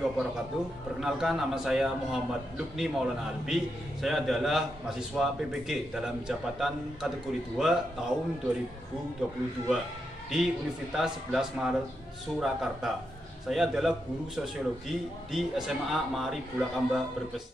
wabarakatuh. Perkenalkan, nama saya Muhammad Lukni Maulana Albi. Saya adalah mahasiswa PPG dalam jabatan kategori 2 tahun 2022 di Universitas 11 Maret Surakarta. Saya adalah guru sosiologi di SMA Mari Bulakamba Brebes.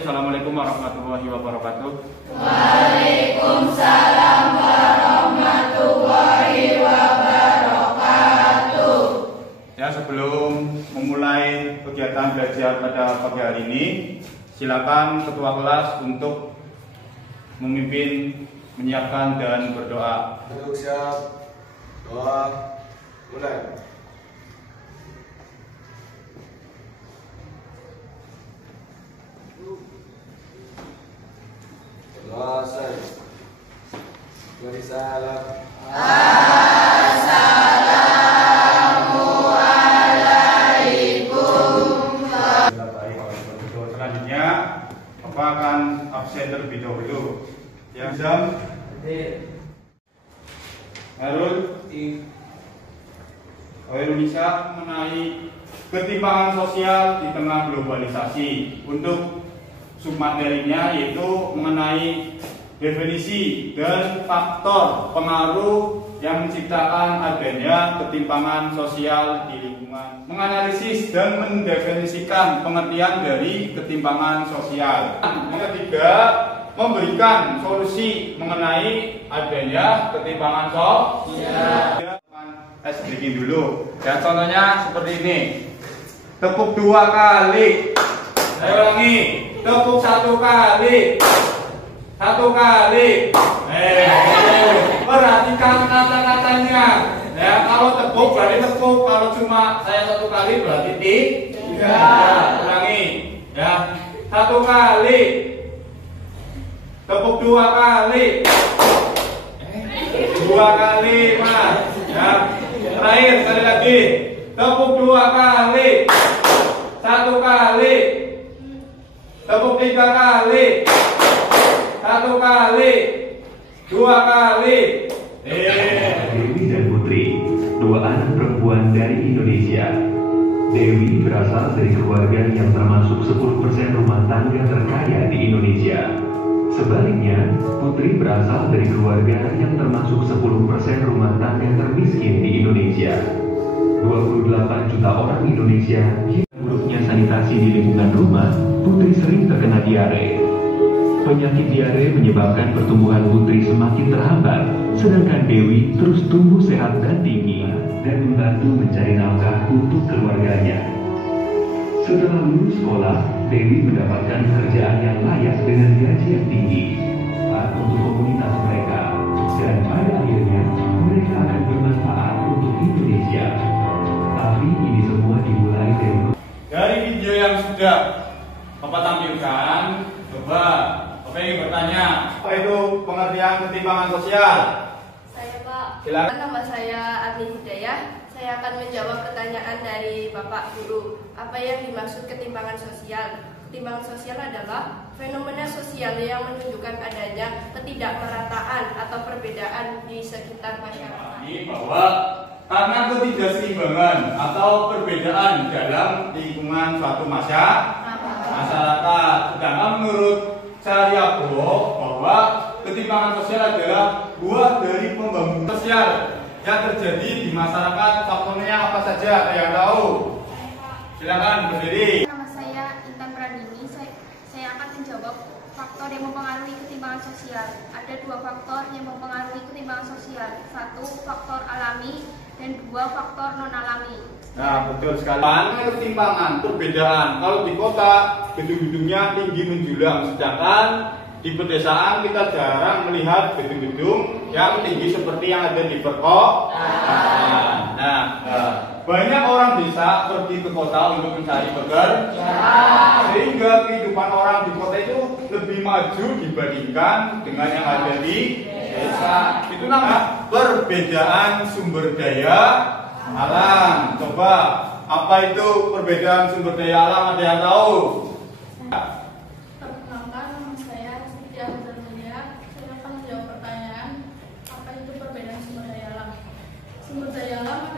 Assalamualaikum warahmatullahi wabarakatuh. Waalaikumsalam warahmatullahi wabarakatuh. Ya, sebelum memulai kegiatan belajar pada pagi hari ini, silakan ketua kelas untuk memimpin, menyiapkan dan berdoa. Duduk siap, doa, mulai. Waalaikumsalam. Assalamualaikum. Selanjutnya, Bapak akan absen terlebih dahulu. Yang Zam, Harul, Indonesia mengenai ketimpangan sosial di tengah globalisasi. Untuk submaterinya yaitu mengenai definisi dan faktor pengaruh yang menciptakan adanya ketimpangan sosial di lingkungan, menganalisis dan mendefinisikan pengertian dari ketimpangan sosial. Yang ketiga, memberikan solusi mengenai adanya ketimpangan sosial. Sedikit dulu. Ya, contohnya seperti ini. Tepuk 2 kali. Saya ulangi. Tepuk 1 kali. 1 kali. Perhatikan kata-katanya. Ya, kalau tepuk berarti tepuk. Kalau cuma saya 1 kali berarti tidak. Ulangi. Ya, 1 kali. Tepuk 2 kali. 2 kali, Mas. Ya. Terakhir sekali lagi. Tepuk 2 kali. 1 kali. Tepuk 3 kali. 1 kali. 2 kali. Dewi dan Putri, dua anak perempuan dari Indonesia. Dewi berasal dari keluarga yang termasuk 10% rumah tangga terkaya di Indonesia. Sebaliknya, Putri berasal dari keluarga yang termasuk 10% rumah tangga termiskin di Indonesia. 28 juta orang Indonesia hidup buruknya sanitasi di lingkungan rumah. Putri sering terkena diare. Penyakit diare menyebabkan pertumbuhan Putri semakin terhambat, sedangkan Dewi terus tumbuh sehat dan tinggi dan membantu mencari nafkah untuk keluarganya. Setelah lulus sekolah, Dewi mendapatkan pekerjaan yang layak dengan gaji yang tinggi untuk komunitas mereka, dan pada akhirnya mereka akan bermanfaat untuk Indonesia. Tapi ini semua dimulai dari video yang sudah Bapak tampilkan. Coba Bapak ingin bertanya, apa itu pengertian ketimpangan sosial? Saya, Pak. Silakan. Nama saya Adli Hidayah. Saya akan menjawab pertanyaan dari Bapak Guru. Apa yang dimaksud ketimpangan sosial? Ketimpangan sosial adalah fenomena sosial yang menunjukkan adanya ketidakmerataan atau perbedaan di sekitar masyarakat. Ini bahwa karena ketidakseimbangan atau perbedaan dalam lingkungan suatu masyarakat. Sedangkan menurut Cahyokumolo bahwa ketimpangan sosial adalah buah dari pembangunan sosial yang terjadi di masyarakat. Faktornya apa saja? Ada yang tahu? Silakan berdiri. Nama saya Intan Pranini. Saya akan menjawab faktor yang mempengaruhi ketimpangan sosial. Ada 2 faktor yang mempengaruhi ketimpangan sosial. 1 faktor alami dan 2 faktor non alami. Nah, betul sekali. Ketimpangan, perbedaan. Kalau di kota gedung-gedungnya tinggi menjulang, sedangkan di pedesaan kita jarang melihat gedung-gedung yang tinggi seperti yang ada di perkotaan. Nah, banyak orang desa pergi ke kota untuk mencari pekerjaan, sehingga kehidupan orang di kota itu lebih maju dibandingkan dengan yang ada di desa. Itu namanya perbedaan sumber daya alam. Coba, apa itu perbedaan sumber daya alam? Ada yang tahu? Perkenalkan, saya Siti Azhar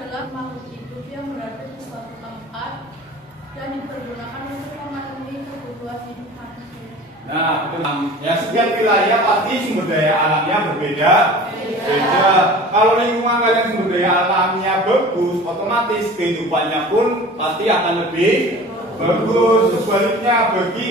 adalah makhluk hidup yang berada di suatu tempat dan dipergunakan untuk memenuhi kebutuhan hidup manusia. Nah, betul. Ya, setiap wilayah pasti sumber daya alamnya berbeda. Beda. Kalau lingkungan kalian sumber daya alamnya bagus, otomatis kehidupannya pun pasti akan lebih bagus. Sebaliknya bagi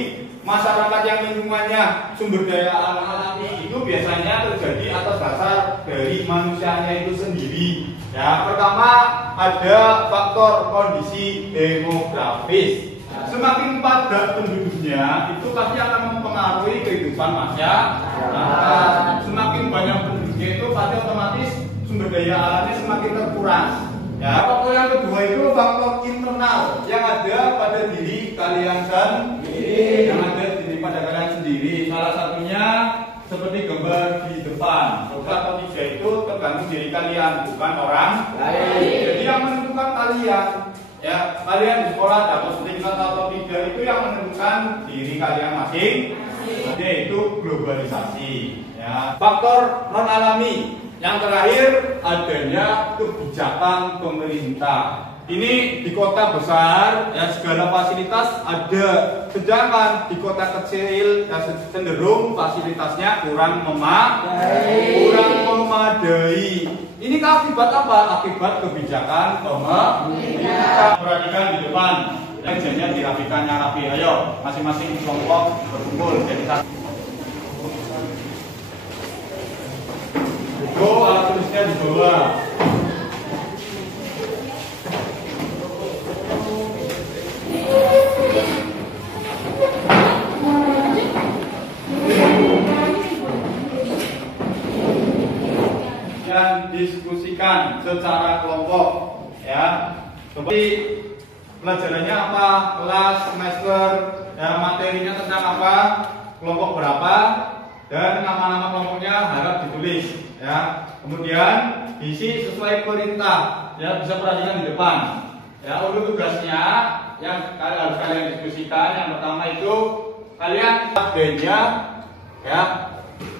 masyarakat yang lingkungannya sumber daya alami itu biasanya terjadi atas dasar dari manusianya itu sendiri. Ya, pertama ada faktor kondisi demografis. Semakin padat penduduknya itu pasti akan mempengaruhi kehidupan masyarakat. Semakin banyak penduduknya itu pasti otomatis sumber daya alamnya semakin terkuras. Ya, faktor yang kedua itu faktor internal yang ada pada diri kalian sendiri, yang ada di diri pada kalian sendiri. Salah satunya seperti gambar di depan. 2 atau 3 itu tergantung diri kalian, bukan orang lain. Jadi yang menentukan kalian, ya kalian di sekolah dapat setingkat atau 3 itu yang menentukan diri kalian masing, yaitu globalisasi. Ya. Faktor non alami. Yang terakhir adanya kebijakan pemerintah. Ini di kota besar ya segala fasilitas ada, sedangkan di kota kecil ya cenderung fasilitasnya kurang memadai. Ini akibat apa? Akibat kebijakan pemerintah. Perhatikan di depan. Yang dirapikannya rapi. Ayo, masing-masing kelompok berkumpul jadi satu. Alat tulisnya di bawah. Dan diskusikan secara kelompok, ya. Seperti pelajarannya apa, kelas, semester, ya, materinya tentang apa, kelompok berapa, dan nama-nama kelompoknya harap ditulis. Ya, kemudian diisi sesuai perintah. Ya, bisa perhatikan di depan. Ya, urut tugasnya yang harus kalian diskusikan. Yang pertama itu kalian adanya ya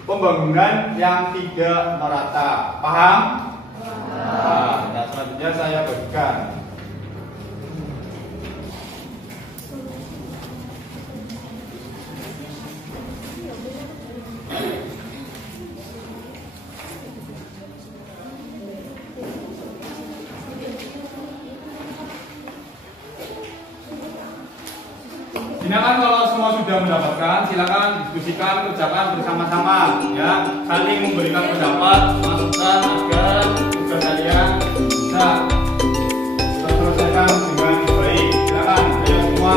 pembangunan yang tidak merata. Paham? Nah, selanjutnya saya bagikan. Silakan kalau semua sudah mendapatkan, silakan diskusikan, kerjakan bersama-sama, ya, saling memberikan pendapat, masukan agar tugas kalian bisa terselesaikan dengan baik. Silakan, ayo semua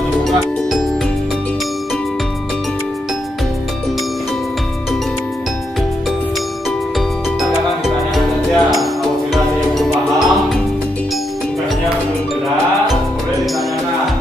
dibuka. Silakan ditanyakan saja. Apabila ada yang belum paham, tugasnya belum jelas, boleh ditanyakan.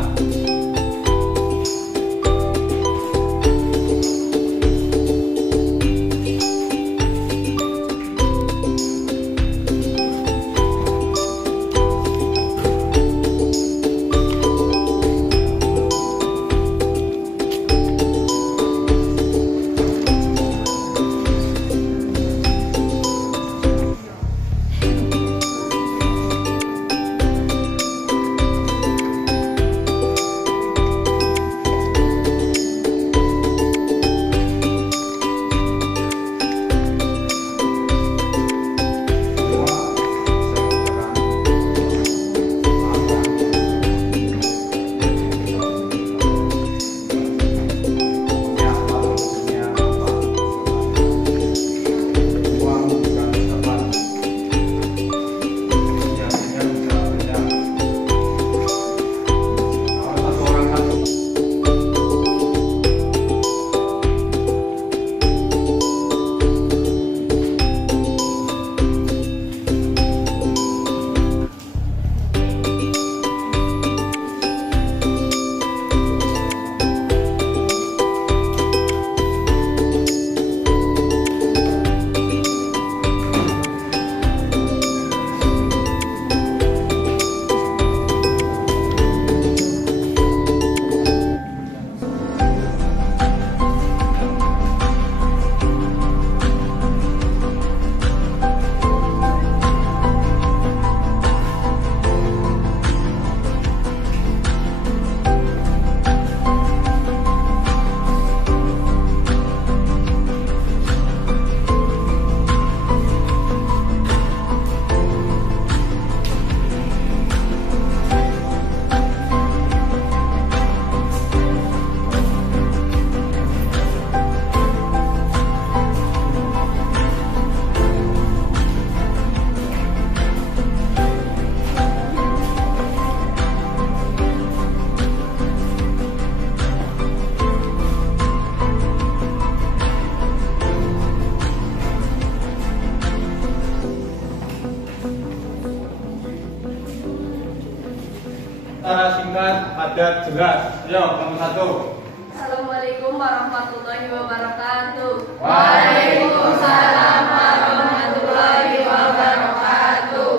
secara singkat, padat, jelas. Ayo, nomor 1. Assalamualaikum warahmatullahi wabarakatuh. Waalaikumsalam warahmatullahi wabarakatuh.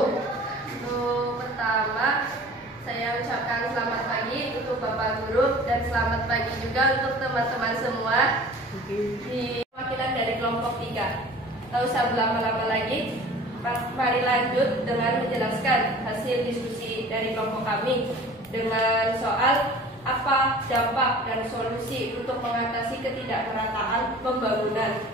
Untuk pertama, saya ucapkan selamat pagi untuk Bapak Guru dan selamat pagi juga untuk teman-teman semua di perwakilan dari kelompok 3. Tak usah berlama-lama lagi, mari lanjut dengan menjelaskan hasil diskusi dari kelompok kami dengan soal apa dampak dan solusi untuk mengatasi ketidakmerataan pembangunan,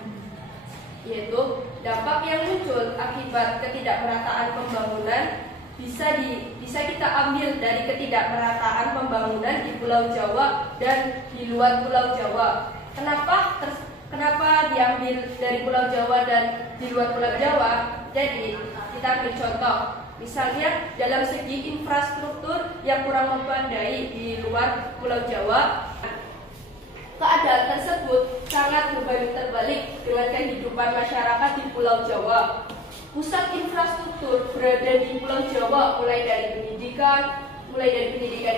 yaitu dampak yang muncul akibat ketidakmerataan pembangunan bisa kita ambil dari ketidakmerataan pembangunan di Pulau Jawa dan di luar Pulau Jawa. Kenapa diambil dari Pulau Jawa dan di luar Pulau Jawa? Jadi kita ambil contoh, misalnya dalam segi infrastruktur yang kurang memadai di luar Pulau Jawa, keadaan tersebut sangat berbanding terbalik dengan kehidupan masyarakat di Pulau Jawa. Pusat infrastruktur berada di Pulau Jawa, mulai dari pendidikan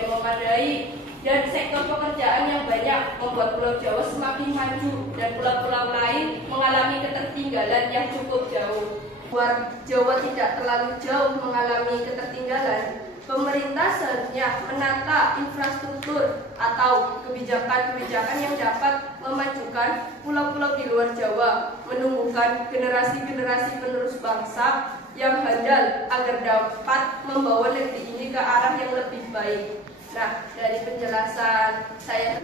yang memadai, dan sektor pekerjaan yang banyak membuat Pulau Jawa semakin maju dan pulau-pulau lain mengalami ketertinggalan yang cukup jauh. Luar Jawa tidak terlalu jauh mengalami ketertinggalan. Pemerintah seharusnya menata infrastruktur atau kebijakan-kebijakan yang dapat memajukan pulau-pulau di luar Jawa, menumbuhkan generasi-generasi penerus bangsa yang handal agar dapat membawa negeri ini ke arah yang lebih baik. Nah, dari penjelasan saya,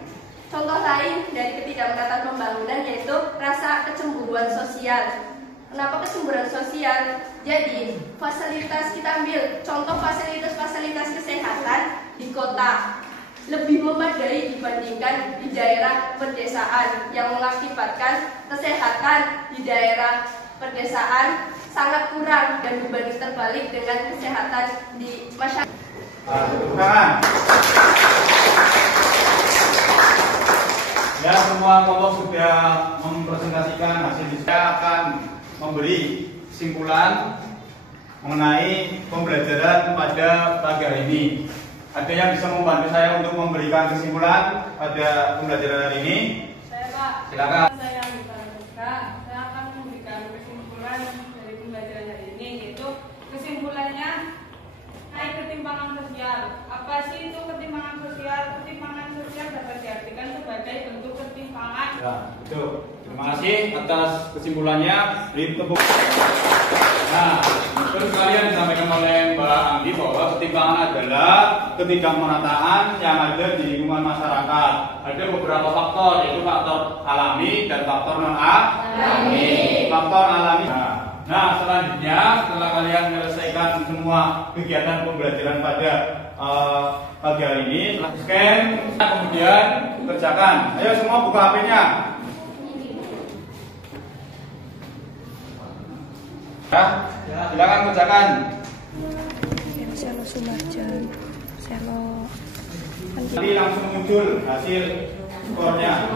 contoh lain dari ketidakmerataan pembangunan yaitu rasa kecemburuan sosial. Kenapa kecemburuan sosial? Jadi, fasilitas kita ambil contoh fasilitas kesehatan di kota lebih memadai dibandingkan di daerah pedesaan, yang mengakibatkan kesehatan di daerah pedesaan sangat kurang dan berbanding terbalik dengan kesehatan di masyarakat. Ya, semua kelompok sudah mempresentasikan hasil diskusi. Saya akan memberi kesimpulan mengenai pembelajaran pada pagi hari ini. Ada yang bisa membantu saya untuk memberikan kesimpulan pada pembelajaran hari ini? Saya, Pak. Silakan. Saya saya akan memberikan kesimpulan dari pembelajaran hari ini, yaitu kesimpulannya naik ketimpangan sosial. Apa sih itu ketimpangan sosial? Ketimpangan sosial dapat diartikan sebagai bentuk ketimpangan. Ya, betul. Terima kasih atas kesimpulannya. Beri tepuk. Nah, terus kalian disampaikan oleh Mbak Anggi bahwa ketimpangan adalah ketidakmerataan yang ada di lingkungan masyarakat. Ada beberapa faktor, yaitu faktor alami dan faktor non-alami. Faktor alami. Nah, selanjutnya setelah kalian menyelesaikan semua kegiatan pembelajaran pada pagi hari ini, scan, kemudian kerjakan. Ayo semua buka HP-nya. Ya, silakan kerjakan. Selo Sumarjan, Selo. Nanti langsung muncul hasil skornya.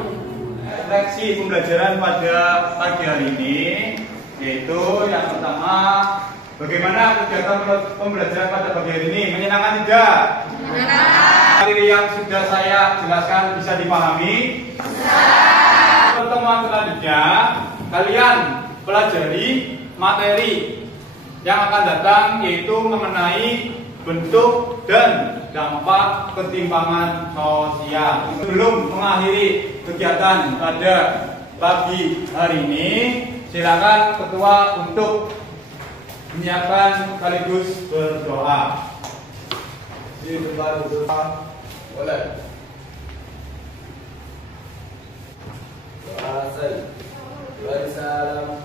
Refleksi pembelajaran pada pagi hari ini, yaitu yang pertama, bagaimana kegiatan pembelajaran pada pagi hari ini? Menyenangkan tidak? Menyenangkan. Materi yang sudah saya jelaskan bisa dipahami? Bisa. Pertemuan selanjutnya, kalian pelajari materi yang akan datang, yaitu mengenai bentuk dan dampak ketimpangan sosial. Sebelum mengakhiri kegiatan pada pagi hari ini, silakan ketua untuk menyiapkan sekaligus berdoa. Di depan berdoa, boleh. Doa salam.